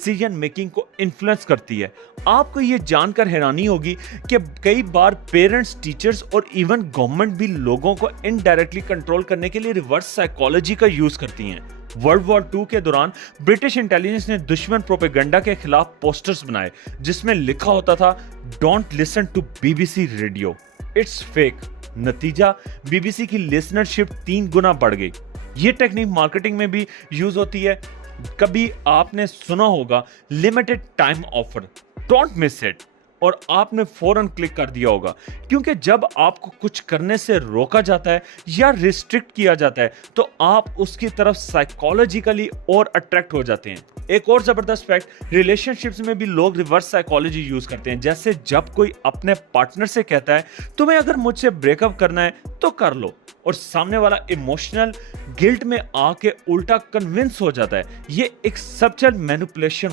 Decision making को influence करती है। आपको ये जानकर हैरानी होगी कि कई बार पेरेंट्स, टीचर्स और इवन गवर्नमेंट भी लोगों को इनडायरेक्टली कंट्रोल करने के लिए रिवर्स साइकोलॉजी का यूज करती हैं। वर्ल्ड वॉर 2 के दौरान ब्रिटिश इंटेलिजेंस ने दुश्मन प्रोपेगेंडा के खिलाफ पोस्टर्स बनाए जिसमें लिखा होता था, don't listen to BBC radio, it's fake. नतीजा, बीबीसी की लिसनरशिप 3 गुना बढ़ गई। ये टेक्निक मार्केटिंग में भी यूज होती है। कभी आपने सुना होगा limited time offer, don't miss it, और आपने फौरन क्लिक कर दिया होगा, क्योंकि जब आपको कुछ करने से रोका जाता है या रिस्ट्रिक्ट किया जाता है तो आप उसकी तरफ साइकोलॉजिकली और अट्रैक्ट हो जाते हैं। एक और जबरदस्त फैक्ट, रिलेशनशिप्स में भी लोग रिवर्स साइकोलॉजी यूज करते हैं। जैसे जब कोई अपने पार्टनर से कहता है तुम्हें अगर मुझसे ब्रेकअप करना है तो कर लो, और सामने वाला इमोशनल गिल्ट में आके उल्टा कन्विंस हो जाता है। ये एक सब्टल मैनिपुलेशन